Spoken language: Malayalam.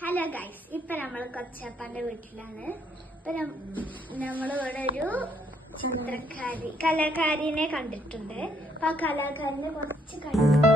ഹലോ ഗൈസ്, ഇപ്പൊ നമ്മൾ കൊച്ചപ്പാന്റെ വീട്ടിലാണ്. ഇപ്പൊ നമ്മളിവിടെ ഒരു കലാകാരിനെ കണ്ടിട്ടുണ്ട്. അപ്പൊ ആ കലാകാരന്റെ കുറച്ച് കഴിവ്